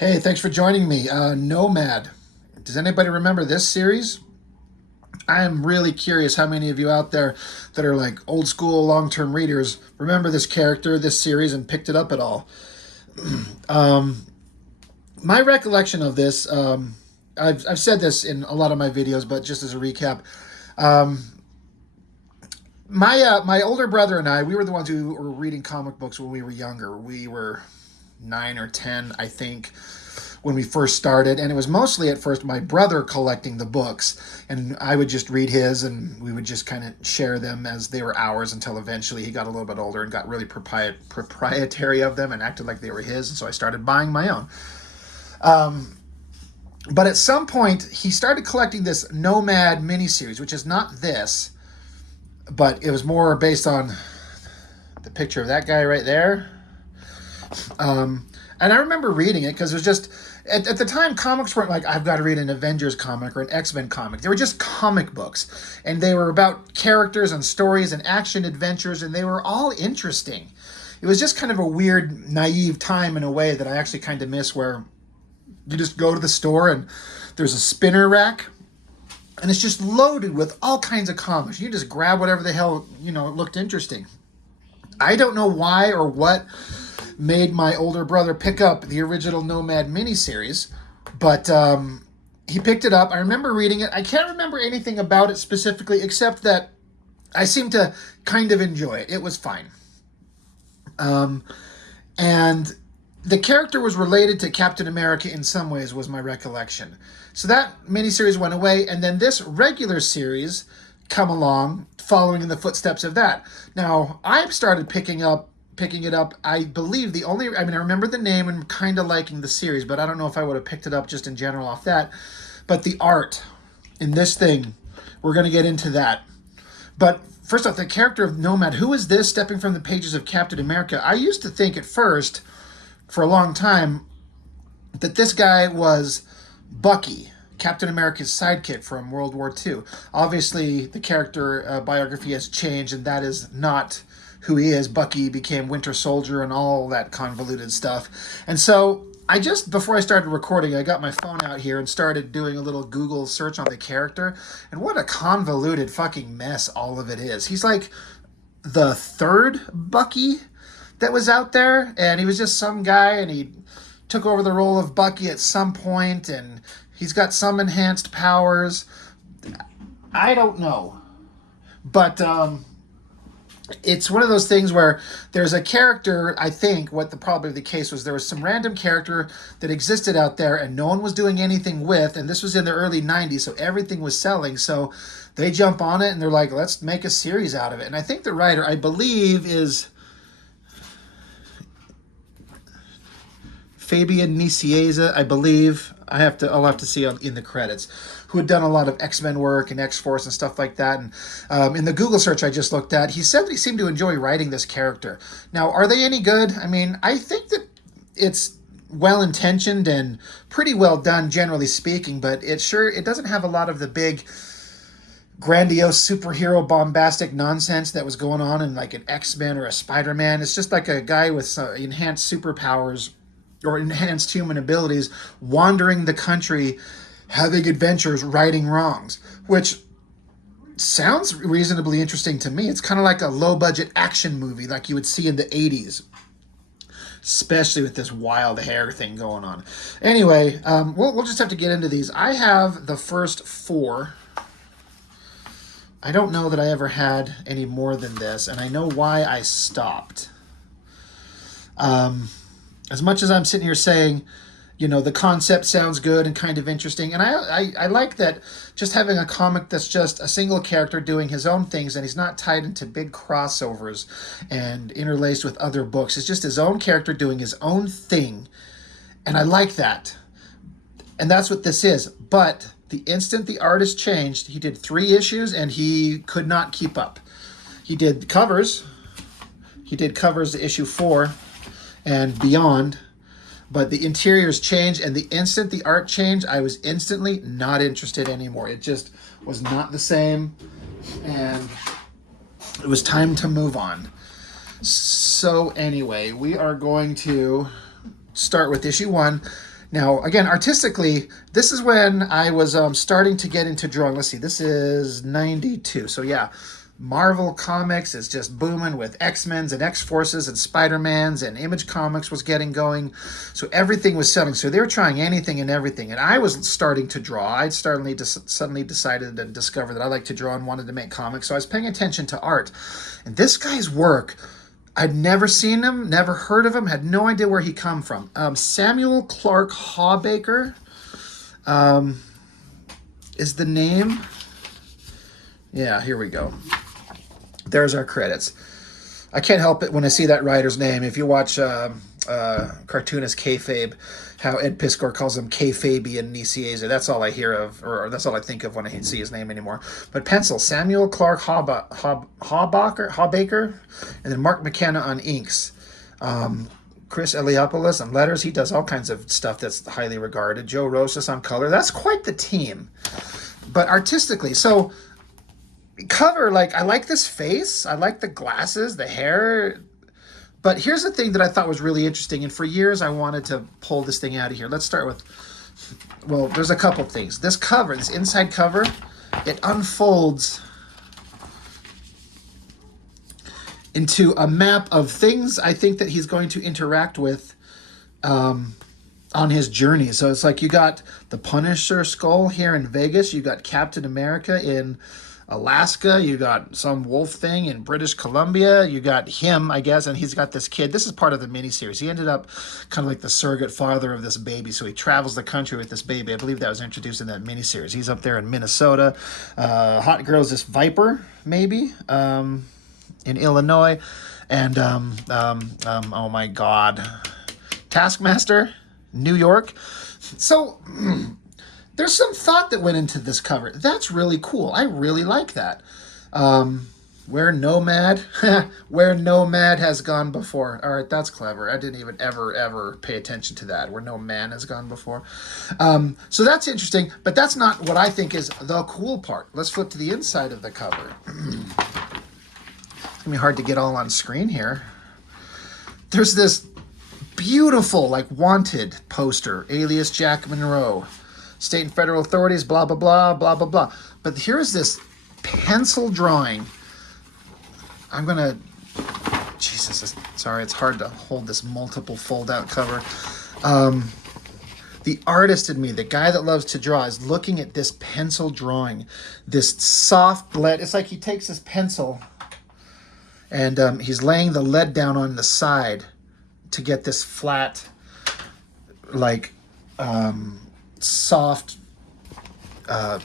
Hey, thanks for joining me. Nomad. Does anybody remember this series? I am really curious how many of you out there that are like old school long term readers remember this character, this series, and picked it up at all. My recollection of this, I've said this in a lot of my videos, but just as a recap, my older brother and I, we were the ones who were reading comic books when we were younger. We were 9 or 10, I think, when we first started, and it was mostly at first my brother collecting the books, and I would just read his, and we would just kind of share them as they were ours until eventually he got a little bit older and got really proprietary of them and acted like they were his, and so I started buying my own. But at some point, he started collecting this Nomad miniseries, which is not this, but it was more based on the picture of that guy right there. And I remember reading it because it was just, at the time, comics weren't like, I've got to read an Avengers comic or an X-Men comic. They were just comic books. And they were about characters and stories and action adventures, and they were all interesting. It was just kind of a weird, naive time in a way that I actually kind of miss, where you just go to the store and there's a spinner rack and it's just loaded with all kinds of comics. You just grab whatever the hell, looked interesting. I don't know why or what made my older brother pick up the original Nomad miniseries, but he picked it up. I remember reading it. I can't remember anything about it specifically, except that I seemed to kind of enjoy it. It was fine. And the character was related to Captain America in some ways, was my recollection. So that miniseries went away, and then this regular series come along, following in the footsteps of that. Now, I've started picking it up. I believe I remember the name and kind of liking the series, but I don't know if I would have picked it up just in general off that. But the art in this thing, we're going to get into that. But first off, the character of Nomad, who is this stepping from the pages of Captain America? I used to think at first, for a long time, that this guy was Bucky, Captain America's sidekick from World War II. Obviously, the character biography has changed, and that is not who he is. Bucky became Winter Soldier and all that convoluted stuff. And so before I started recording, I got my phone out here and started doing a little Google search on the character. And what a convoluted fucking mess all of it is. He's like the third Bucky that was out there, and he was just some guy, and he took over the role of Bucky at some point, and he's got some enhanced powers. I don't know. But it's one of those things where there's a character, I think probably the case was, there was some random character that existed out there and no one was doing anything with, and this was in the early 90s, so everything was selling, so they jump on it and they're like, let's make a series out of it. And I think the writer, I believe, is Fabian Nicieza, I believe. I'll have to see in the credits, who had done a lot of X-Men work and X-Force and stuff like that. And in the Google search I just looked at, he said that he seemed to enjoy writing this character. Now, are they any good? I mean, I think that it's well-intentioned and pretty well done, generally speaking, but it doesn't have a lot of the big, grandiose superhero bombastic nonsense that was going on in like an X-Men or a Spider-Man. It's just like a guy with enhanced superpowers or enhanced human abilities wandering the country, having adventures, righting wrongs, which sounds reasonably interesting to me. It's kind of like a low-budget action movie like you would see in the 80s, especially with this wild hair thing going on. Anyway, we'll just have to get into these. I have the first 4. I don't know that I ever had any more than this, and I know why I stopped. As much as I'm sitting here saying, the concept sounds good and kind of interesting, and I like that, just having a comic that's just a single character doing his own things, and he's not tied into big crossovers and interlaced with other books. It's just his own character doing his own thing, and I like that. And that's what this is. But the instant the artist changed, he did 3 issues, and he could not keep up. He did covers to issue 4 and beyond, but the interiors changed, and the instant the art changed, I was instantly not interested anymore. It just was not the same, and it was time to move on. So anyway, we are going to start with issue 1. Now, again, artistically, this is when I was starting to get into drawing. Let's see, this is 92. So, yeah, Marvel Comics is just booming with X-Men's and X-Forces and Spider-Man's, and Image Comics was getting going. So everything was selling. So they were trying anything and everything. And I was starting to draw. I'd suddenly decided and discovered that I like to draw and wanted to make comics. So I was paying attention to art. And this guy's work, I'd never seen him, never heard of him, had no idea where he come from. Samuel Clarke Hawbaker is the name. Yeah, here we go. There's our credits. I can't help it when I see that writer's name. If you watch cartoonist Kayfabe, how Ed Piskor calls him Kayfabian Nicieza, that's all I hear of, or that's all I think of when I see his name anymore. But pencil, Samuel Clarke Hawbaker, and then Mark McKenna on inks. Chris Eliopoulos on letters. He does all kinds of stuff that's highly regarded. Joe Rosas on color. That's quite the team. But artistically, so cover, like, I like this face. I like the glasses, the hair. But here's the thing that I thought was really interesting, and for years I wanted to pull this thing out of here. Let's start with, well, there's a couple things. This cover, this inside cover, it unfolds into a map of things I think that he's going to interact with on his journey. So it's like you got the Punisher skull here in Vegas, you got Captain America in Alaska, you got some wolf thing in British Columbia, you got him, I guess, and he's got this kid. This is part of the miniseries. He ended up kind of like the surrogate father of this baby, so he travels the country with this baby. I believe that was introduced in that miniseries. He's up there in Minnesota. Hot Girl's this Viper, maybe, in Illinois. And, oh my God, Taskmaster, New York. So there's some thought that went into this cover. That's really cool. I really like that. Where NOMAD, where NOMAD has gone before. All right, that's clever. I didn't even ever pay attention to that. Where no man has gone before. So that's interesting, but that's not what I think is the cool part. Let's flip to the inside of the cover. It's gonna be hard to get all on screen here. There's this beautiful, like, wanted poster, alias Jack Monroe. State and federal authorities, blah, blah, blah, blah, blah, blah. But here's this pencil drawing. I'm going to... Jesus, sorry, it's hard to hold this multiple fold-out cover. The artist in me, the guy that loves to draw, is looking at this pencil drawing. This soft lead. It's like he takes his pencil and he's laying the lead down on the side to get this flat, like... soft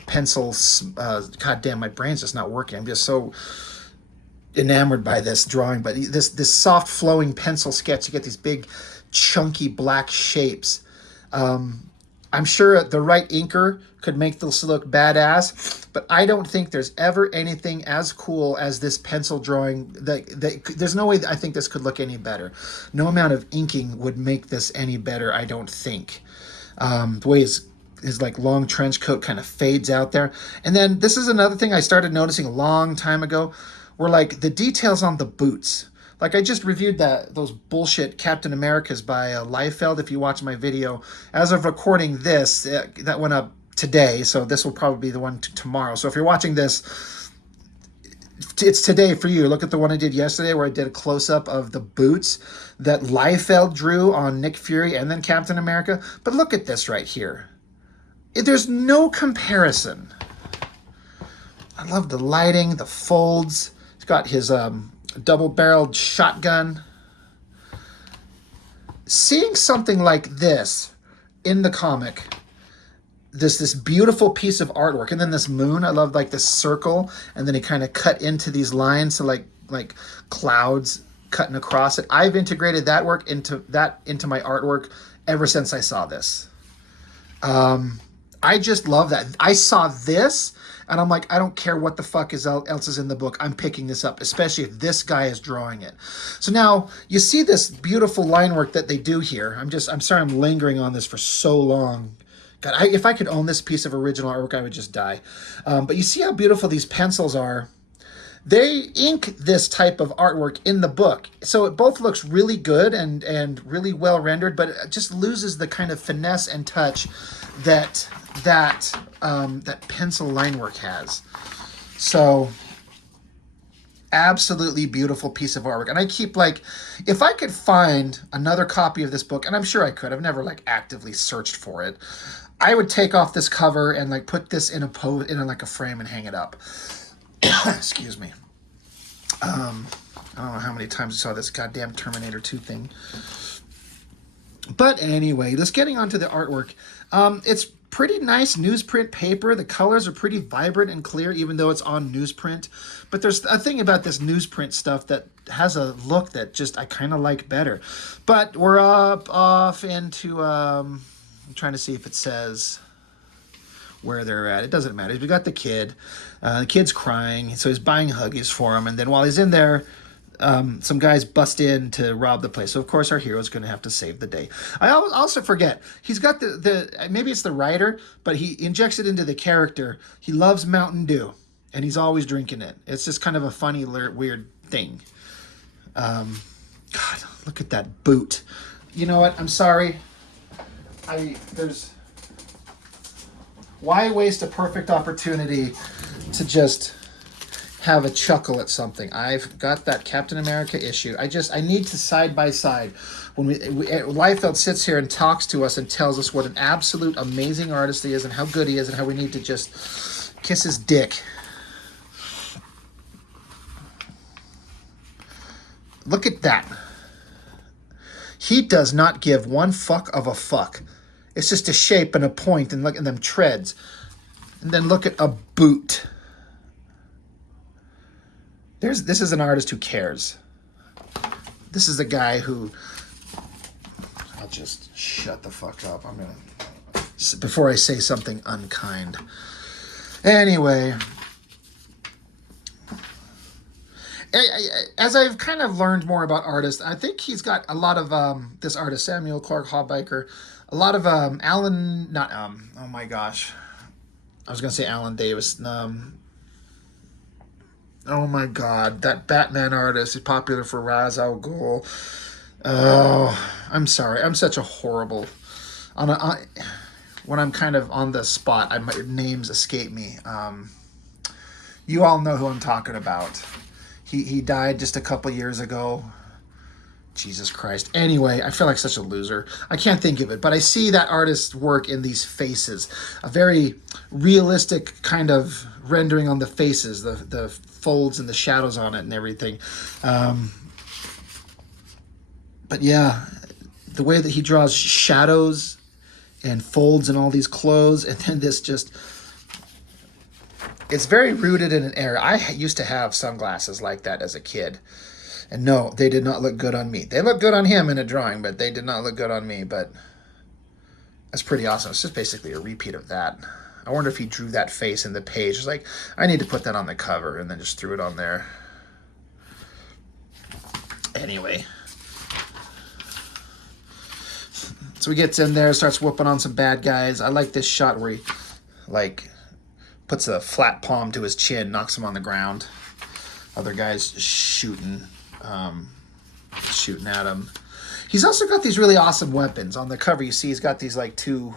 pencil. God damn, my brain's just not working. I'm just so enamored by this drawing. But this soft flowing pencil sketch, you get these big chunky black shapes. I'm sure the right inker could make this look badass, but I don't think there's ever anything as cool as this pencil drawing. There's no way I think this could look any better. No amount of inking would make this any better, I don't think. The way his like long trench coat kind of fades out there. And then this is another thing I started noticing a long time ago, were like the details on the boots. Like I just reviewed those bullshit Captain Americas by Liefeld. If you watch my video, as of recording this, that went up today, so this will probably be the one tomorrow. So if you're watching this, it's today for you. Look at the one I did yesterday where I did a close-up of the boots that Liefeld drew on Nick Fury and then Captain America. But look at this right here. There's no comparison. I love the lighting, the folds. He's got his double-barreled shotgun. Seeing something like this in the comic, this beautiful piece of artwork, and then this moon, I love like this circle, and then he kind of cut into these lines, so like clouds cutting across it. I've integrated that work into my artwork ever since I saw this. I just love that. I saw this and I'm like, I don't care what the fuck else is in the book. I'm picking this up, especially if this guy is drawing it. So now you see this beautiful line work that they do here. I'm sorry I'm lingering on this for so long. God, if I could own this piece of original artwork, I would just die. But you see how beautiful these pencils are. They ink this type of artwork in the book, so it both looks really good and really well rendered, but it just loses the kind of finesse and touch that that pencil line work has. So absolutely beautiful piece of artwork. And I keep like, if I could find another copy of this book, and I'm sure I could, I've never like actively searched for it, I would take off this cover and like put this in like a frame and hang it up. Excuse me. I don't know how many times I saw this goddamn Terminator 2 thing. But anyway, just getting onto the artwork. It's pretty nice newsprint paper. The colors are pretty vibrant and clear, even though it's on newsprint. But there's a thing about this newsprint stuff that has a look that just I kind of like better. But we're off into... I'm trying to see if it says where they're at. It doesn't matter. We got the kid. The kid's crying, so he's buying Huggies for him. And then while he's in there, some guys bust in to rob the place. So, of course, our hero's going to have to save the day. I also forget, he's got maybe it's the writer, but he injects it into the character. He loves Mountain Dew, and he's always drinking it. It's just kind of a funny, weird thing. God, look at that boot. You know what? I'm sorry. Why waste a perfect opportunity to just have a chuckle at something? I've got that Captain America issue. I need to side by side. When Liefeld sits here and talks to us and tells us what an absolute amazing artist he is and how good he is and how we need to just kiss his dick. Look at that. He does not give one fuck of a fuck. It's just a shape and a point, and look at them treads. And then look at a boot. This is an artist who cares. This is a guy who... I'll just shut the fuck up. I'm going to... Before I say something unkind. Anyway... As I've kind of learned more about artists, I think he's got a lot of this artist, Samuel Clarke Hawbaker, a lot of Alan, not oh my gosh, I was gonna say Alan Davis. Oh my God, that Batman artist is popular for Ra's al Ghul. Oh, I'm sorry, I'm such a horrible. When I'm kind of on the spot, names escape me. You all know who I'm talking about. He died just a couple years ago. Jesus Christ. Anyway, I feel like such a loser. I can't think of it, but I see that artist's work in these faces. A very realistic kind of rendering on the faces, the folds and the shadows on it and everything. But yeah, the way that he draws shadows and folds in all these clothes, and then this just... It's very rooted in an era. I used to have sunglasses like that as a kid. And no, they did not look good on me. They look good on him in a drawing, but they did not look good on me. But that's pretty awesome. It's just basically a repeat of that. I wonder if he drew that face in the page. It's like, I need to put that on the cover, and then just threw it on there. Anyway. So he gets in there, starts whooping on some bad guys. I like this shot where he, like... puts a flat palm to his chin, knocks him on the ground. Other guys shooting at him. He's also got these really awesome weapons. On the cover, you see he's got these like two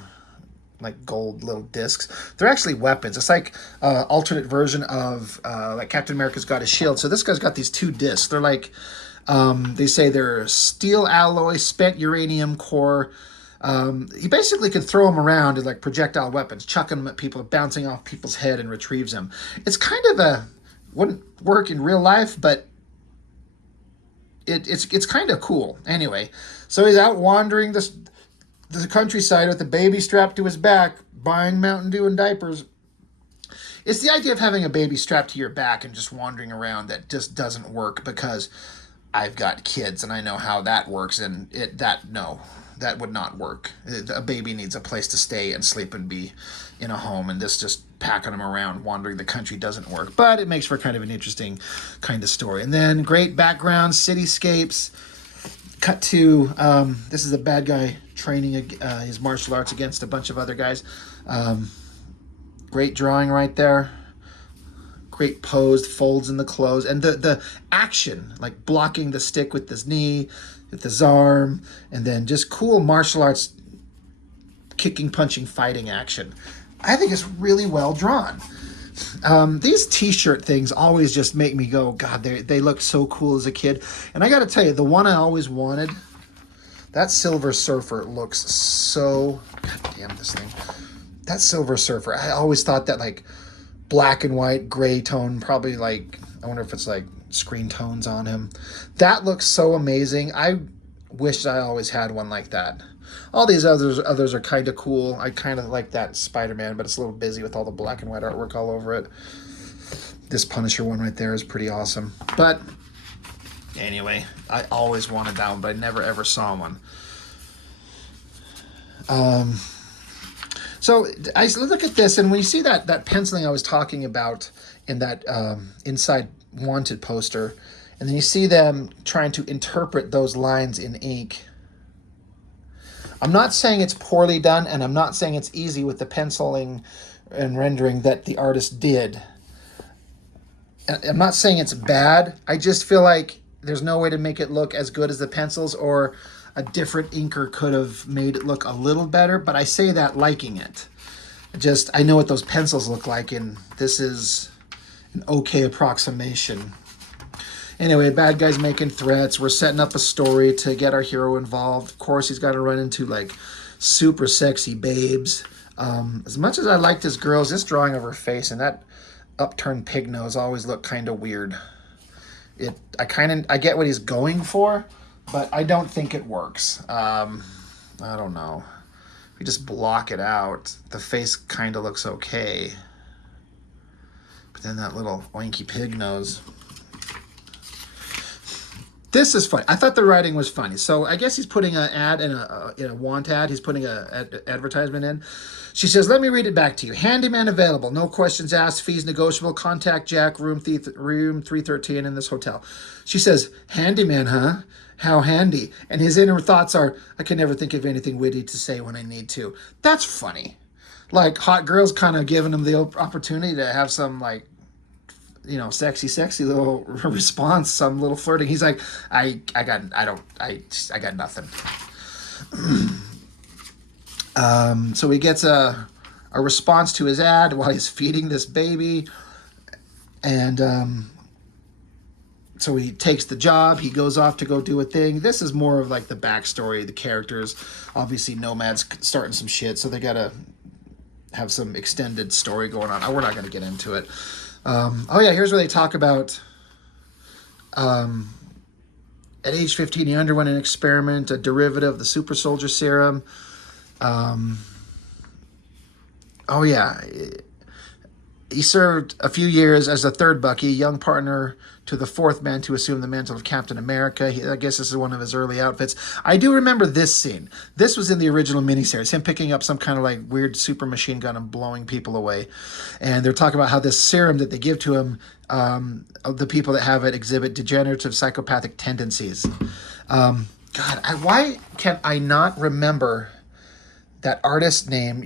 like gold little discs. They're actually weapons. It's like alternate version of like Captain America's got his shield. So this guy's got these two discs. They're like, they say they're steel alloy, spent uranium core. He basically can throw them around as like projectile weapons, chucking them at people, bouncing off people's head and retrieves them. It's kind of wouldn't work in real life, but it's kind of cool. Anyway, so he's out wandering the countryside with a baby strapped to his back, buying Mountain Dew and diapers. It's the idea of having a baby strapped to your back and just wandering around that just doesn't work, because I've got kids and I know how that works, and that would not work. A baby needs a place to stay and sleep and be in a home, and this just packing them around wandering the country doesn't work. But it makes for kind of an interesting kind of story. And then great background, cityscapes. Cut to, this is a bad guy training his martial arts against a bunch of other guys. Great drawing right there. great posed, folds in the clothes, and the action, like blocking the stick with his knee, with his arm, and then just cool martial arts, kicking, punching, fighting action. I think it's really well drawn. These t-shirt things always just make me go, God, they look so cool as a kid. And I got to tell you, the one I always wanted, that Silver Surfer looks so, God damn this thing. That Silver Surfer, I always thought that like black and white, gray tone, probably like, I wonder if it's like screen tones on him. That looks so amazing. I wish I always had one like that. All these others are kind of cool. I kind of like that Spider-Man, but it's a little busy with all the black and white artwork all over it. This Punisher one right there is pretty awesome. But anyway, I always wanted that one, but I never ever saw one. So I look at this, and when you see that penciling I was talking about in that Inside Wanted poster, and then you see them trying to interpret those lines in ink. I'm not saying it's poorly done, and I'm not saying it's easy with the penciling and rendering that the artist did. I'm not saying it's bad. I just feel like there's no way to make it look as good as the pencils, or a different inker could have made it look a little better, but I say that liking it. I know what those pencils look like, and this is an okay approximation. Anyway, bad guy's making threats. We're setting up a story to get our hero involved. Of course, he's got to run into like super sexy babes. As much as I like this girl's, this drawing of her face and that upturned pig nose always look kind of weird. I get what he's going for, but I don't think it works. I don't know. If we just block it out, the face kind of looks okay. But then that little oinky pig nose. This is funny. I thought the writing was funny. So I guess he's putting an ad in a want ad. He's putting an advertisement in. She says, let me read it back to you. Handyman available. No questions asked. Fees negotiable. Contact Jack, room 313 in this hotel. She says, handyman, huh? How handy. And his inner thoughts are, I can never think of anything witty to say when I need to. That's funny. Like, hot girls kind of giving him the opportunity to have some, like, sexy little response, some little flirting. He's like, I got nothing. So he gets a response to his ad while he's feeding this baby. And so he takes the job. He goes off to go do a thing. This is more of like the backstory, the characters. Obviously, Nomad's starting some shit, so they got to have some extended story going on. We're not going to get into it. Here's where they talk about at age 15, he underwent an experiment, a derivative of the super soldier serum. He served a few years as the third Bucky, young partner to the fourth man to assume the mantle of Captain America. I guess this is one of his early outfits. I do remember this scene. This was in the original miniseries, him picking up some kind of like weird super machine gun and blowing people away. And they're talking about how this serum that they give to him, the people that have it exhibit degenerative psychopathic tendencies. Why can I not remember that artist's name?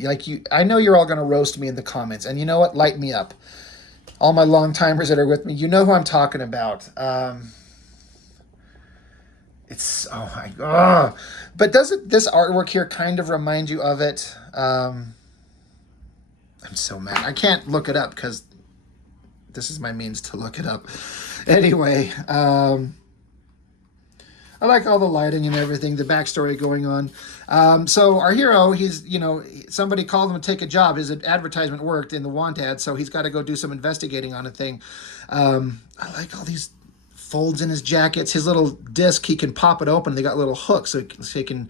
I know you're all going to roast me in the comments, and you know what? Light me up. All my long timers that are with me, you know who I'm talking about. But doesn't this artwork here kind of remind you of it? I'm so mad. I can't look it up because this is my means to look it up. Anyway, I like all the lighting and everything, the backstory going on. So our hero, somebody called him to take a job. His advertisement worked in the want ad, so he's got to go do some investigating on a thing. I like all these folds in his jackets. His little disc, he can pop it open. They got little hooks, so he can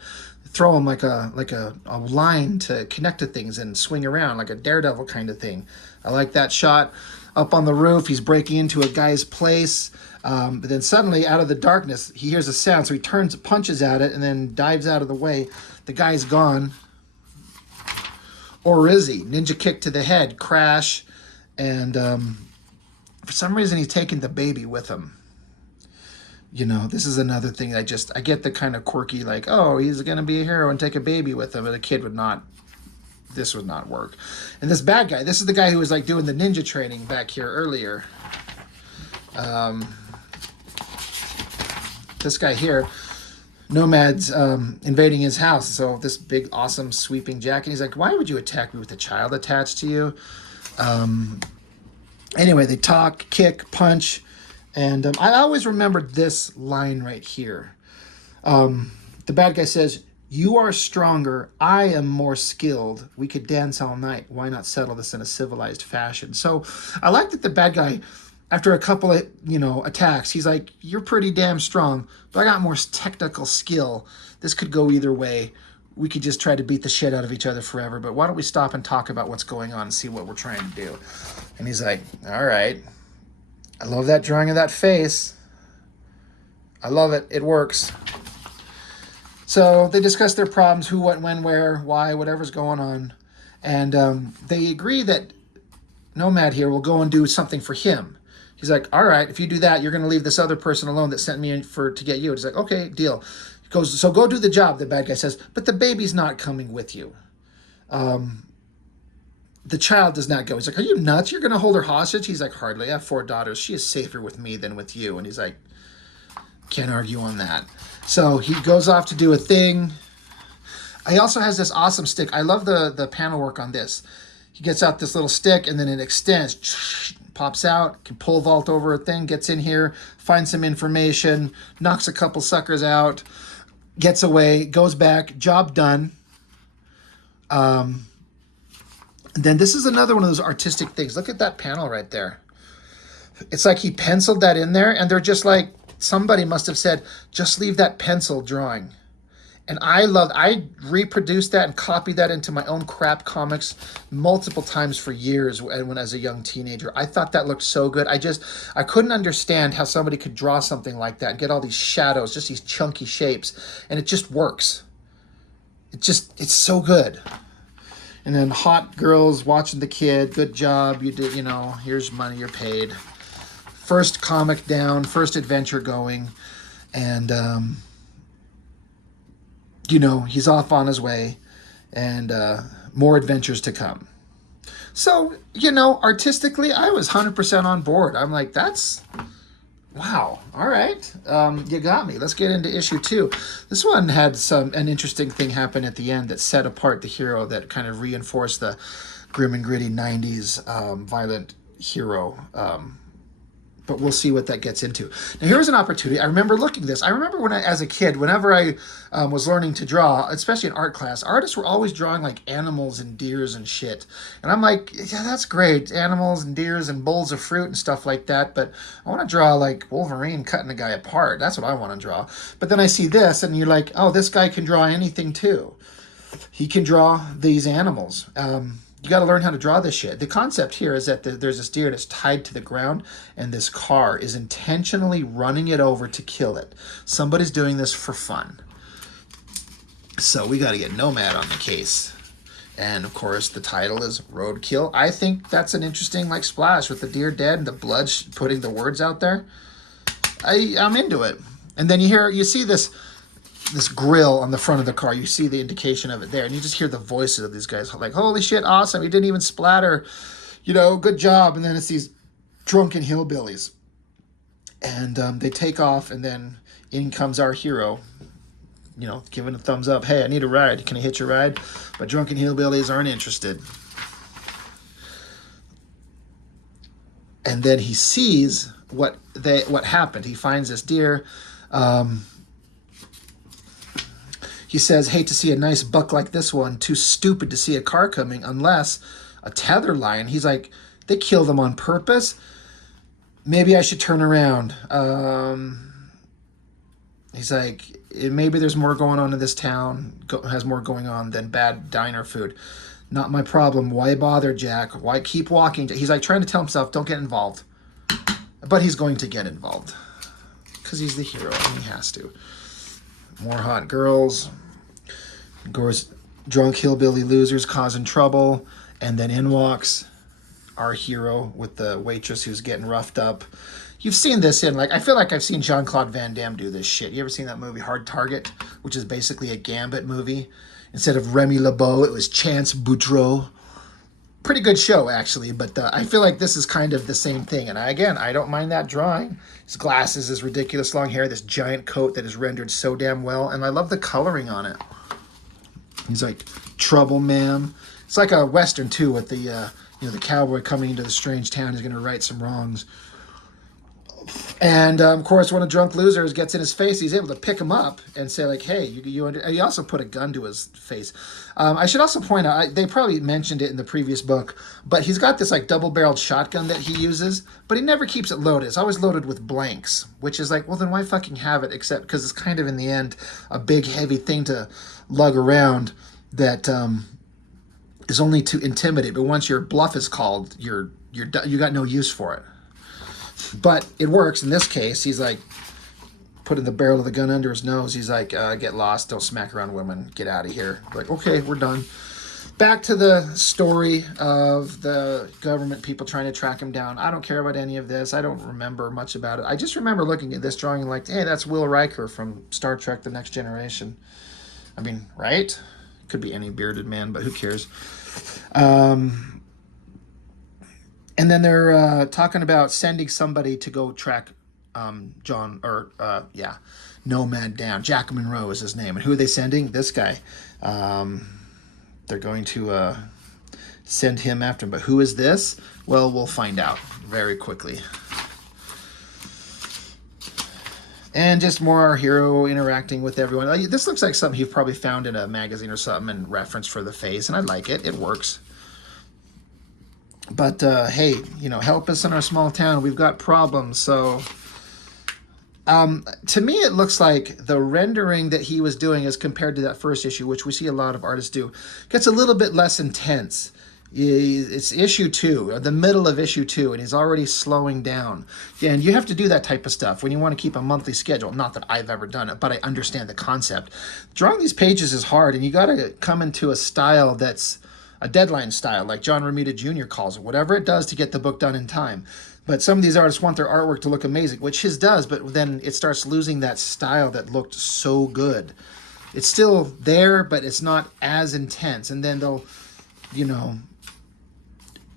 throw them like a line to connect to things and swing around like a daredevil kind of thing. I like that shot. Up on the roof, he's breaking into a guy's place. But then suddenly, out of the darkness, he hears a sound. So he turns, punches at it, and then dives out of the way. The guy's gone. Or is he? Ninja kick to the head, crash. And for some reason, he's taking the baby with him. This is another thing I get the kind of quirky, like, oh, he's going to be a hero and take a baby with him. But a kid would not this would not work. And this bad guy, this is the guy who was like doing the ninja training back here earlier. This guy here, Nomad's invading his house. So this big, awesome, sweeping jacket. He's like, why would you attack me with a child attached to you? Anyway, they talk, kick, punch. And I always remembered this line right here. The bad guy says, you are stronger. I am more skilled. We could dance all night. Why not settle this in a civilized fashion? So I like that the bad guy, after a couple of, attacks, he's like, you're pretty damn strong, but I got more technical skill. This could go either way. We could just try to beat the shit out of each other forever, but why don't we stop and talk about what's going on and see what we're trying to do? And he's like, all right. I love that drawing of that face. I love it. It works. So they discuss their problems, who, what, when, where, why, whatever's going on. And they agree that Nomad here will go and do something for him. He's like, all right, if you do that, you're going to leave this other person alone that sent me in to get you. He's like, okay, deal. He goes, so go do the job, the bad guy says, but the baby's not coming with you. The child does not go. He's like, are you nuts? You're going to hold her hostage? He's like, hardly. I have 4 daughters. She is safer with me than with you. And he's like, can't argue on that. So he goes off to do a thing. He also has this awesome stick. I love the panel work on this. He gets out this little stick and then it extends, pops out, can pole vault over a thing, gets in here, finds some information, knocks a couple suckers out, gets away, goes back, job done. Then this is another one of those artistic things. Look at that panel right there. It's like he penciled that in there, and they're just like, somebody must have said, just leave that pencil drawing. And I reproduced that and copied that into my own crap comics multiple times for years when as a young teenager. I thought that looked so good. I couldn't understand how somebody could draw something like that and get all these shadows, just these chunky shapes, and it just works. It's so good. And then hot girls watching the kid. Good job. You did, here's money. You're paid. First comic down. First adventure going. And, he's off on his way. And more adventures to come. So, artistically, I was 100% on board. I'm like, wow. All right. You got me. Let's get into issue 2. This one had an interesting thing happen at the end that set apart the hero, that kind of reinforced the grim and gritty 90s violent hero. But we'll see what that gets into. Now, here's an opportunity. I remember looking at this. I remember as a kid, whenever I was learning to draw, especially in art class, artists were always drawing like animals and deers and shit. And I'm like, yeah, that's great. Animals and deers and bowls of fruit and stuff like that. But I want to draw like Wolverine cutting a guy apart. That's what I want to draw. But then I see this and you're like, oh, this guy can draw anything too. He can draw these animals. You got to learn how to draw this shit. The concept here is that there's this deer that's tied to the ground, and this car is intentionally running it over to kill it. Somebody's doing this for fun. So we got to get Nomad on the case. And, of course, the title is Roadkill. I think that's an interesting, splash with the deer dead and the blood putting the words out there. I'm into it. And then you see this grill on the front of the car. You see the indication of it there, and you just hear the voices of these guys like, holy shit, awesome, he didn't even splatter, good job. And then it's these drunken hillbillies, and they take off, and then in comes our hero, giving a thumbs up. Hey, I need a ride. Can I hitch a ride? But drunken hillbillies aren't interested. And then he sees what happened. He finds this deer. He says, hate to see a nice buck like this one. Too stupid to see a car coming unless a tether lion. He's like, they killed them on purpose. Maybe I should turn around. He's like, maybe there's more going on in this town. Has more going on than bad diner food. Not my problem. Why bother, Jack? Why keep walking? He's like trying to tell himself, don't get involved. But he's going to get involved. Because he's the hero and he has to. More hot girls. Drunk hillbilly losers causing trouble. And then in walks our hero with the waitress who's getting roughed up. You've seen this I feel like I've seen Jean-Claude Van Damme do this shit. You ever seen that movie Hard Target, which is basically a Gambit movie? Instead of Remy LeBeau, it was Chance Boudreau. Pretty good show, actually, but I feel like this is kind of the same thing. And I don't mind that drawing. His glasses, his ridiculous long hair, this giant coat that is rendered so damn well, and I love the coloring on it. He's like, trouble, ma'am. It's like a Western, too, with the, the cowboy coming into the strange town. He's going to right some wrongs. And, of course, when a drunk loser gets in his face, he's able to pick him up and say, like, hey, he also put a gun to his face. I should also point out, they probably mentioned it in the previous book, but he's got this, like, double-barreled shotgun that he uses, but he never keeps it loaded. It's always loaded with blanks, which is like, well, then why fucking have it, except because it's kind of, in the end, a big, heavy thing to lug around that is only to intimidate. But once your bluff is called, you got no use for it. But it works in this case. He's like putting the barrel of the gun under his nose. He's like, get lost, don't smack around women, get out of here. Like, okay, we're done. Back to the story of the government people trying to track him down. I don't care about any of this. I don't remember much about it. I just remember looking at this drawing and like, hey, that's Will Riker from Star Trek The Next Generation. I mean, right? Could be any bearded man, but who cares? And then they're talking about sending somebody to go track NOMAD down. Jack Monroe is his name. And who are they sending? This guy. They're going to send him after him. But who is this? Well, we'll find out very quickly. And just more our hero interacting with everyone. This looks like something he probably found in a magazine or something and reference for the face. And I like it. It works. But, hey, help us in our small town. We've got problems. So, to me, it looks like the rendering that he was doing as compared to that first issue, which we see a lot of artists do, gets a little bit less intense. It's issue 2, the middle of issue 2, and he's already slowing down. And you have to do that type of stuff when you want to keep a monthly schedule. Not that I've ever done it, but I understand the concept. Drawing these pages is hard, and you got to come into a style that's a deadline style, like John Romita Jr. calls it, whatever it does to get the book done in time. But some of these artists want their artwork to look amazing, which his does, but then it starts losing that style that looked so good. It's still there, but it's not as intense. And then they'll,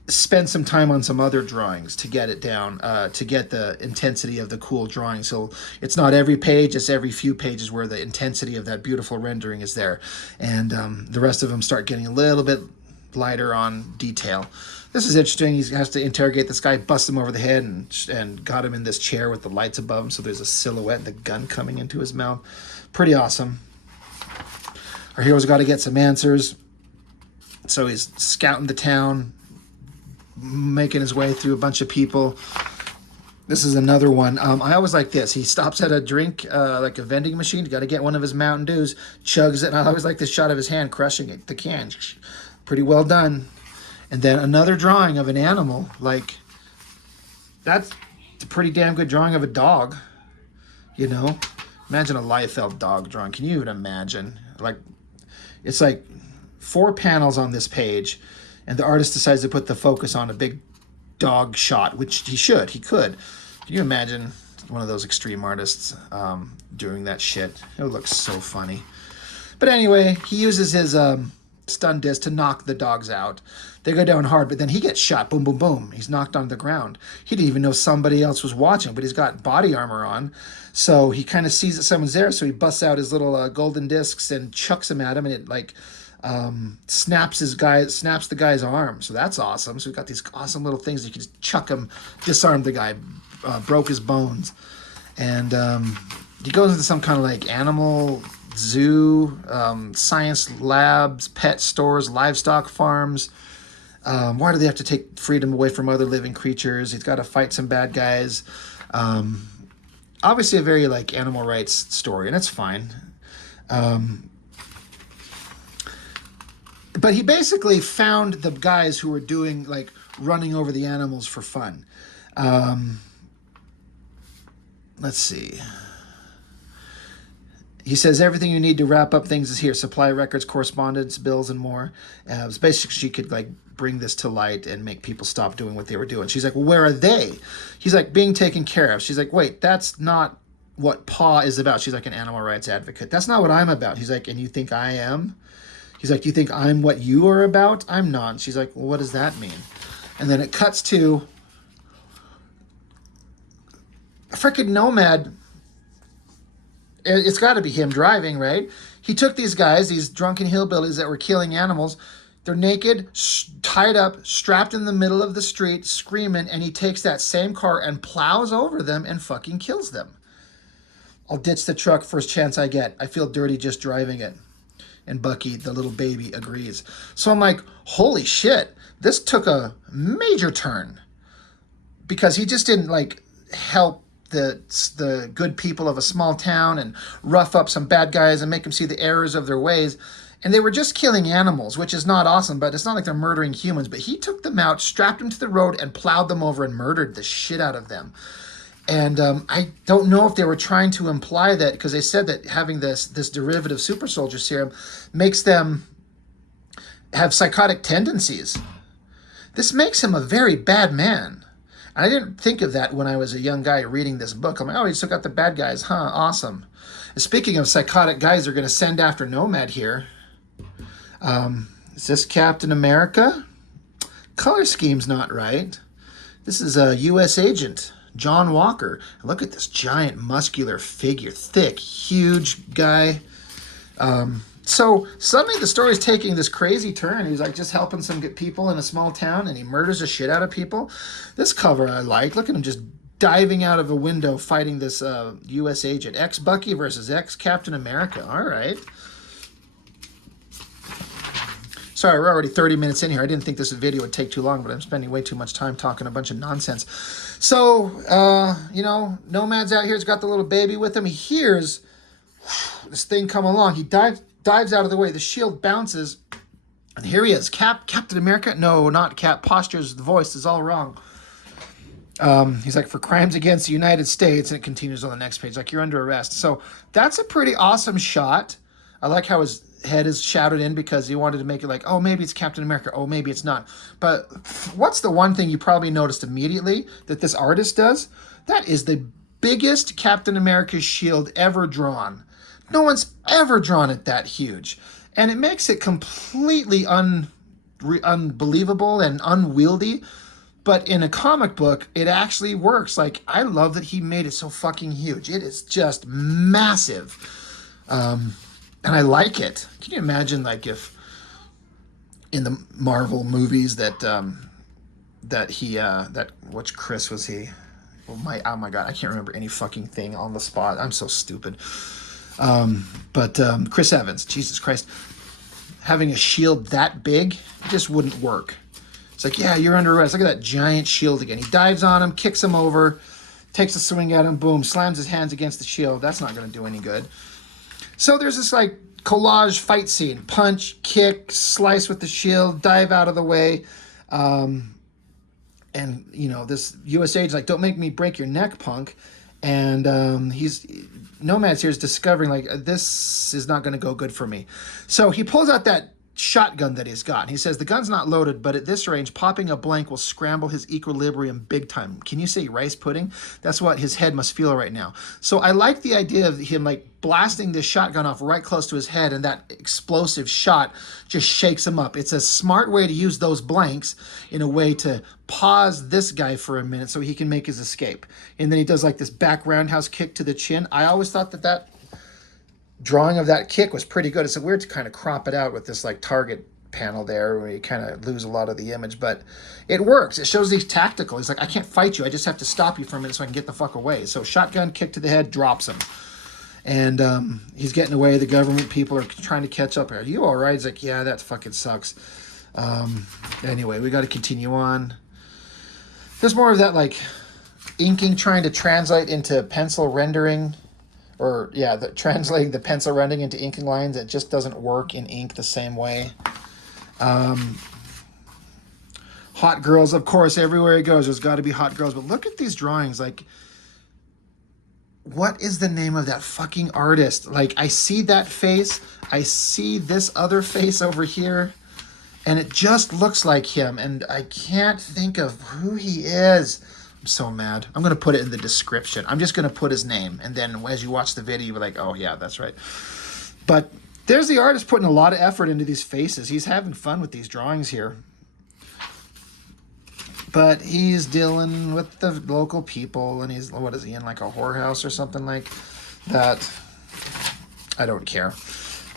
spend some time on some other drawings to get it down, to get the intensity of the cool drawing. So it's not every page, it's every few pages where the intensity of that beautiful rendering is there. And the rest of them start getting a little bit lighter on detail. This is interesting. He has to interrogate this guy, bust him over the head, and got him in this chair with the lights above him, so there's a silhouette and the gun coming into his mouth. Pretty awesome. Our hero's got to get some answers. So he's scouting the town, making his way through a bunch of people. This is another one. I always like this. He stops at a drink, like a vending machine. Got to get one of his Mountain Dews, chugs it, and I always like this shot of his hand crushing it, the can. Pretty well done. And then another drawing of an animal. Like, that's a pretty damn good drawing of a dog. Imagine a Liefeld dog drawing. Can you even imagine? Like, it's like 4 panels on this page, and the artist decides to put the focus on a big dog shot, which he could. Can you imagine one of those extreme artists doing that shit? It would look so funny. But anyway, he uses his stun disc to knock the dogs out. They go down hard, but then he gets shot. Boom, boom, boom. He's knocked on the ground. He didn't even know somebody else was watching, but he's got body armor on. So he kind of sees that someone's there, so he busts out his little golden discs and chucks them at him, and it snaps the guy's arm. So that's awesome. So we've got these awesome little things you can just chuck him, disarm the guy, broke his bones. And he goes into some kind of like animal zoo, science labs, pet stores, livestock farms. Why do they have to take freedom away from other living creatures? He's got to fight some bad guys. Obviously a very like animal rights story, and it's fine. But he basically found the guys who were doing like running over the animals for fun. Let's see. He says everything you need to wrap up things is here: supply records, correspondence, bills, and more. Basically, she could like bring this to light and make people stop doing what they were doing. She's like, well, where are they? He's like, being taken care of. She's like, wait, that's not what Pa is about. She's like an animal rights advocate. That's not what I'm about. He's like, and you think I am? He's like, do you think I'm what you are about? I'm not. And she's like, well, what does that mean? And then it cuts to a freaking Nomad. It's got to be him driving, right? He took these guys, these drunken hillbillies that were killing animals. They're naked, tied up, strapped in the middle of the street, screaming, and he takes that same car and plows over them and fucking kills them. I'll ditch the truck first chance I get. I feel dirty just driving it. And Bucky, the little baby, agrees. So I'm like, holy shit, this took a major turn. Because he just didn't, like, help the good people of a small town and rough up some bad guys and make them see the errors of their ways. And they were just killing animals, which is not awesome, but it's not like they're murdering humans. But he took them out, strapped them to the road, and plowed them over and murdered the shit out of them. And I don't know if they were trying to imply that, because they said that having this derivative super soldier serum makes them have psychotic tendencies. This makes him a very bad man. And I didn't think of that when I was a young guy reading this book. I'm like, oh, he still got the bad guys. Huh, awesome. And speaking of psychotic guys, they're going to send after Nomad here. Is this Captain America? Color scheme's not right. This is a U.S. agent, John Walker. Look at this giant muscular figure, thick, huge guy. So suddenly the story's taking this crazy turn. He's like just helping some good people in a small town, and he murders the shit out of people. This cover I like. Look at him just diving out of a window fighting this U.S. agent. Ex-Bucky versus ex-Captain America. All right. Sorry, we're already 30 minutes in here. I didn't think this video would take too long, but I'm spending way too much time talking a bunch of nonsense. So, Nomad's out here. He's got the little baby with him. He hears this thing come along. He dives out of the way. The shield bounces, and here he is. Captain America? No, not Cap. Postures, the voice is all wrong. He's like, for crimes against the United States, and it continues on the next page. Like, you're under arrest. So that's a pretty awesome shot. I like how his head is shadowed in because he wanted to make it like, oh, maybe it's Captain America. Oh, maybe it's not. But what's the one thing you probably noticed immediately that this artist does? That is the biggest Captain America shield ever drawn. No one's ever drawn it that huge. And it makes it completely unbelievable and unwieldy. But in a comic book, it actually works. Like, I love that he made it so fucking huge. It is just massive. And I like it. Can you imagine, like, if in the Marvel movies that which Chris was he? Oh my God, I can't remember any fucking thing on the spot. I'm so stupid. But Chris Evans, Jesus Christ, having a shield that big, it just wouldn't work. It's like, yeah, you're under arrest. Look at that giant shield again. He dives on him, kicks him over, takes a swing at him, boom, slams his hands against the shield. That's not going to do any good. So there's this like collage fight scene. Punch, kick, slice with the shield, dive out of the way. And, this U.S. agent's like, don't make me break your neck, punk. And Nomad's here is discovering, like, this is not going to go good for me. So he pulls out that shotgun that he's got. And he says, the gun's not loaded, but at this range, popping a blank will scramble his equilibrium big time. Can you say rice pudding? That's what his head must feel right now. So I like the idea of him, like, blasting this shotgun off right close to his head, and that explosive shot just shakes him up. It's a smart way to use those blanks in a way to pause this guy for a minute so he can make his escape. And then he does, like, this back roundhouse kick to the chin. I always thought that drawing of that kick was pretty good. It's weird to kind of crop it out with this like target panel there where you kind of lose a lot of the image, but it works. It shows he's tactical. He's like, I can't fight you. I just have to stop you for a minute so I can get the fuck away. So shotgun kick to the head, drops him. And he's getting away. The government people are trying to catch up. Are you all right? He's like, yeah, that fucking sucks. Anyway, we got to continue on. There's more of that like inking trying to translate into pencil rendering. Or, yeah, translating the pencil rendering into inking lines, it just doesn't work in ink the same way. Hot girls, of course, everywhere he goes, there's got to be hot girls. But look at these drawings. Like, what is the name of that fucking artist? Like, I see that face. I see this other face over here. And it just looks like him. And I can't think of who he is. So mad. I'm going to put it in the description. I'm just going to put his name. And then as you watch the video, you'll be like, oh, yeah, that's right. But There's the artist putting a lot of effort into these faces. He's having fun with these drawings here. But he's dealing with the local people, and he's, what is he, in like a whorehouse or something like that? I don't care.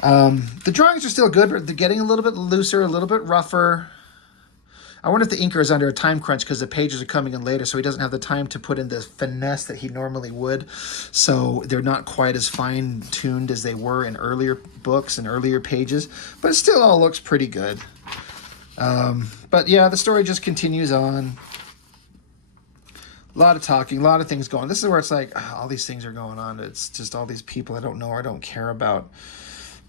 The drawings are still good, but they're getting a little bit looser, a little bit rougher. I wonder if the inker is under a time crunch because the pages are coming in later, so he doesn't have the time to put in the finesse that he normally would. So they're not quite as fine-tuned as they were in earlier books and earlier pages, but it still all looks pretty good. But yeah, the story just continues on. A lot of talking, a lot of things going. This is where it's like, all these things are going on. It's just all these people I don't know or don't care about.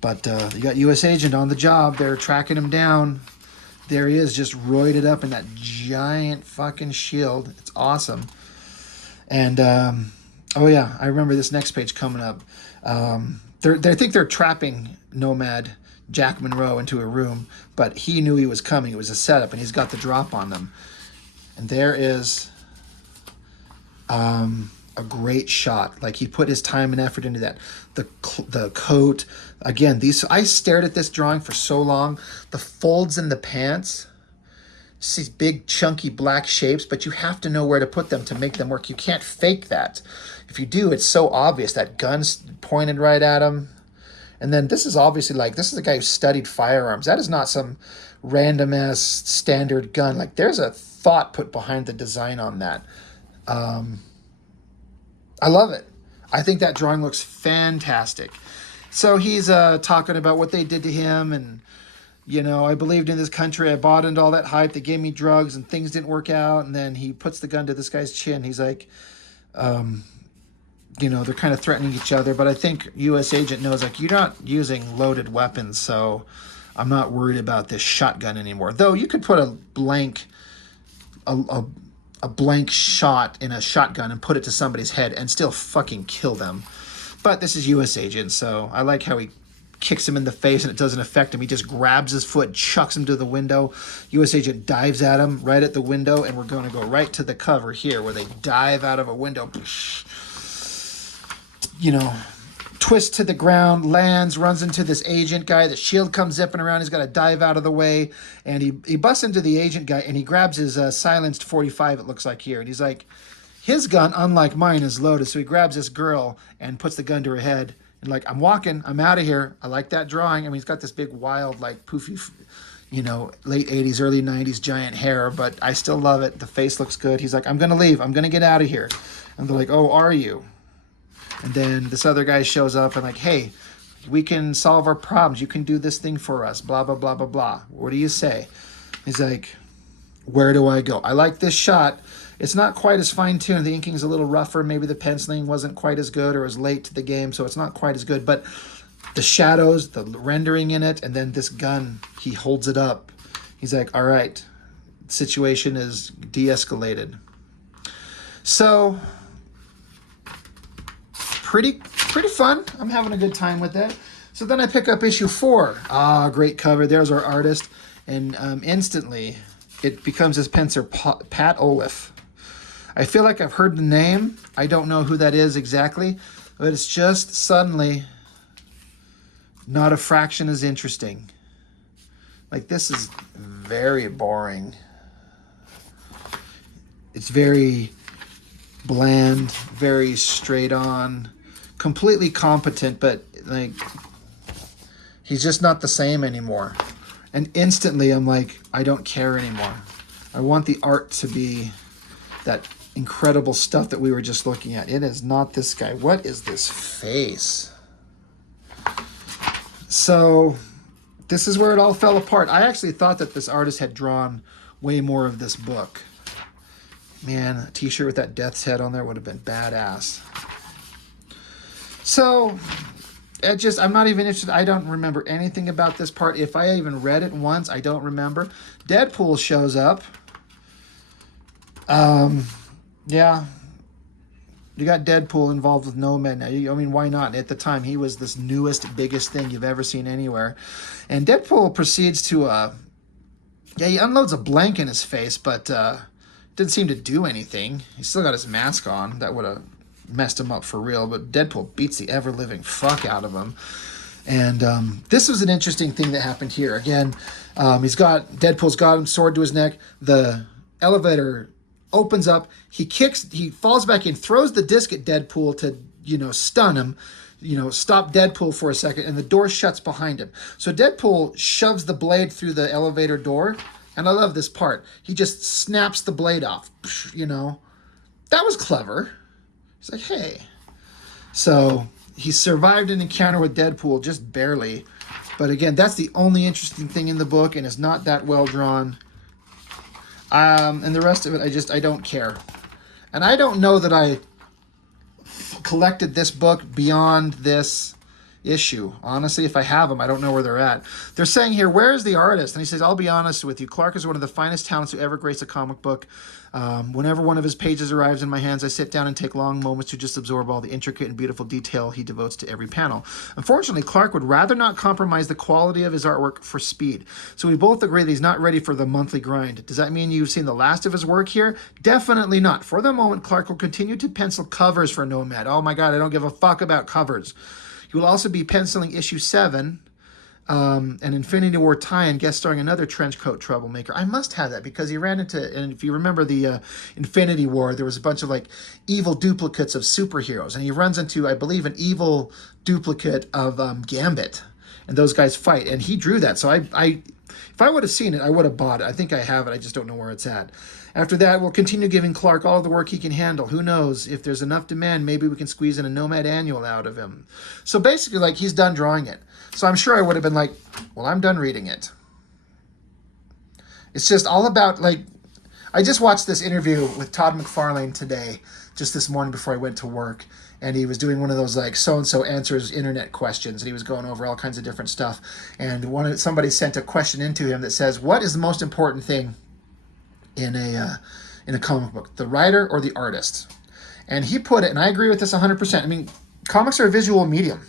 But you got U.S. Agent on the job. They're tracking him down. There he is, just roided up in that giant fucking shield. It's awesome. And, oh yeah, I remember this next page coming up. I think they're trapping Nomad Jack Monroe into a room, but he knew he was coming. It was a setup, and he's got the drop on them. And there is a great shot. Like, he put his time and effort into that. The coat, again, I stared at this drawing for so long. The folds in the pants, just these big chunky black shapes, but you have to know where to put them to make them work. You can't fake that. If you do, it's so obvious. That gun's pointed right at him. And then this is obviously like, this is a guy who studied firearms. That is not some random ass standard gun. Like, there's a thought put behind the design on that. I love it. I think that drawing looks fantastic. So he's talking about what they did to him, and, you know, I believed in this country. I bought into all that hype. They gave me drugs and things didn't work out. And then he puts the gun to this guy's chin. He's like, you know, they're kind of threatening each other, but I think U.S. Agent knows, like, you're not using loaded weapons, so I'm not worried about this shotgun anymore. Though you could put a blank shot in a shotgun and put it to somebody's head and still fucking kill them. But this is U.S. Agent, so I like how he kicks him in the face and it doesn't affect him. He just grabs his foot, chucks him to the window. U.S. Agent dives at him right at the window, and we're going to go right to the cover here where they dive out of a window. You know, twist to the ground, lands, runs into this agent guy. The shield comes zipping around. He's got to dive out of the way. And he busts into the agent guy, and he grabs his silenced 45, it looks like here. And he's like, his gun, unlike mine, is loaded. So he grabs this girl and puts the gun to her head. And like, I'm walking. I'm out of here. I like that drawing. I mean, he's got this big, wild, like, poofy, you know, late 80s, early 90s giant hair. But I still love it. The face looks good. He's like, I'm going to leave. I'm going to get out of here. And they're like, oh, are you? And then this other guy shows up and like, hey, we can solve our problems. You can do this thing for us. Blah, blah, blah, blah, blah. What do you say? He's like, where do I go? I like this shot. It's not quite as fine-tuned. The inking's a little rougher. Maybe the penciling wasn't quite as good or was late to the game, so it's not quite as good. But the shadows, the rendering in it, and then this gun, he holds it up. He's like, all right, situation is de-escalated. So pretty fun. I'm having a good time with it. So then I pick up issue 4. Ah, great cover. There's our artist. And instantly, it becomes his penciler, Pat Olaf. I feel like I've heard the name. I don't know who that is exactly. But it's just suddenly not a fraction as interesting. Like, this is very boring. It's very bland, very straight on, completely competent, but like, he's just not the same anymore. And instantly I'm like, I don't care anymore. I want the art to be that incredible stuff that we were just looking at. It is not this guy. What is this face? So this is where it all fell apart. I actually thought that this artist had drawn way more of this book. Man, a t-shirt with that death's head on there would have been badass. So, I'm not even interested. I don't remember anything about this part. If I even read it once, I don't remember. Deadpool shows up. Yeah. You got Deadpool involved with NOMAD now. I mean, why not? At the time, he was this newest, biggest thing you've ever seen anywhere. And Deadpool proceeds to, he unloads a blank in his face, but didn't seem to do anything. He still got his mask on. That would have messed him up for real. But Deadpool beats the ever-living fuck out of him. And this was an interesting thing that happened here. Again, Deadpool's got him, sword to his neck. The elevator opens up. He falls back in, throws the disc at Deadpool to, stun him, stop Deadpool for a second, and the door shuts behind him. So Deadpool shoves the blade through the elevator door, and I love this part. He just snaps the blade off, That was clever. He's like, hey. So he survived an encounter with Deadpool, just barely. But again, that's the only interesting thing in the book, and it's not that well drawn. And the rest of it, I don't care. And I don't know that I collected this book beyond this issue. Honestly, if I have them, I don't know where they're at. They're saying here, where is the artist? And he says, I'll be honest with you. Clarke is one of the finest talents who ever graced a comic book. Whenever one of his pages arrives in my hands, I sit down and take long moments to just absorb all the intricate and beautiful detail he devotes to every panel. Unfortunately, Clarke would rather not compromise the quality of his artwork for speed. So we both agree that he's not ready for the monthly grind. Does that mean you've seen the last of his work here? Definitely not. For the moment, Clarke will continue to pencil covers for Nomad. Oh my God, I don't give a fuck about covers. He will also be penciling issue 7, an Infinity War tie-in, guest starring another trenchcoat troublemaker. I must have that because he ran into, and if you remember the Infinity War, there was a bunch of like evil duplicates of superheroes, and he runs into, I believe, an evil duplicate of Gambit, and those guys fight, and he drew that. So if I would have seen it, I would have bought it. I think I have it. I just don't know where it's at. After that, we'll continue giving Clarke all of the work he can handle. Who knows? If there's enough demand, maybe we can squeeze in a Nomad annual out of him. So basically, like, he's done drawing it. So I'm sure I would have been like, well, I'm done reading it. It's just all about, like, I just watched this interview with Todd McFarlane today, just this morning before I went to work. And he was doing one of those, like, so-and-so answers internet questions. And he was going over all kinds of different stuff. And somebody sent a question into him that says, what is the most important thing in a comic book, the writer or the artist? And he put it, and I agree with this 100%. I mean, comics are a visual medium.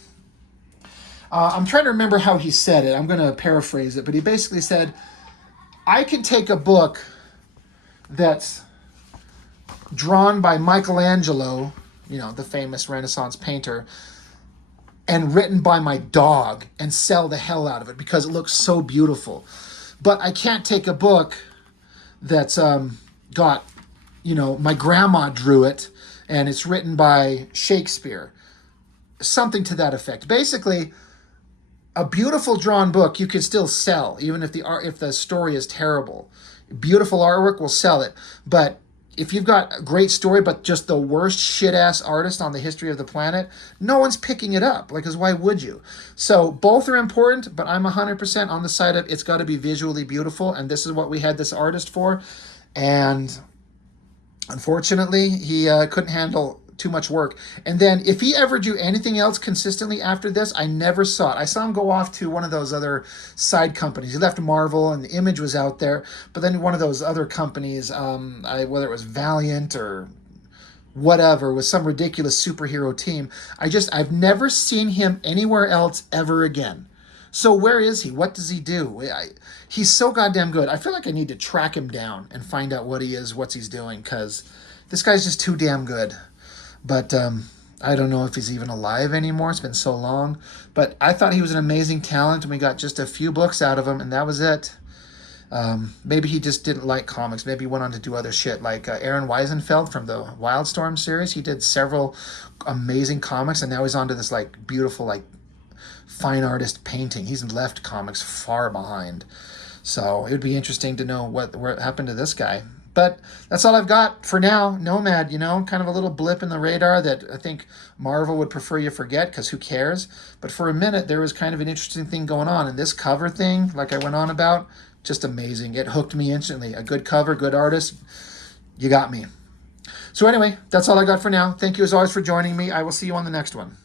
I'm trying to remember how he said it. I'm going to paraphrase it, but he basically said, I can take a book that's drawn by Michelangelo, the famous Renaissance painter, and written by my dog and sell the hell out of it because it looks so beautiful. But I can't take a book that's got, my grandma drew it and it's written by Shakespeare. Something to that effect. Basically, a beautiful drawn book you can still sell, even if the story is terrible. Beautiful artwork will sell it. But if you've got a great story, but just the worst shit-ass artist on the history of the planet, no one's picking it up. Because why would you? So both are important, but I'm 100% on the side of it's got to be visually beautiful, and this is what we had this artist for. And unfortunately, he couldn't handle too much work. And then if he ever drew anything else consistently after this, I never saw it. I saw him go off to one of those other side companies. He left Marvel and the Image was out there, but then one of those other companies, whether it was Valiant or whatever, with some ridiculous superhero team, I've never seen him anywhere else ever again. So where is he? What does he do? He's so goddamn good. I feel like I need to track him down and find out what he is, what he's doing, because this guy's just too damn good. But I don't know if he's even alive anymore. It's been so long. But I thought he was an amazing talent, and we got just a few books out of him, and that was it. Maybe he just didn't like comics. Maybe he went on to do other shit, like Aaron Weisenfeld from the Wildstorm series. He did several amazing comics, and now he's on to this like beautiful, like fine artist painting. He's left comics far behind. So it would be interesting to know what happened to this guy. But that's all I've got for now. Nomad, kind of a little blip in the radar that I think Marvel would prefer you forget because who cares? But for a minute, there was kind of an interesting thing going on. And this cover thing, like I went on about, just amazing. It hooked me instantly. A good cover, good artist. You got me. So anyway, that's all I got for now. Thank you as always for joining me. I will see you on the next one.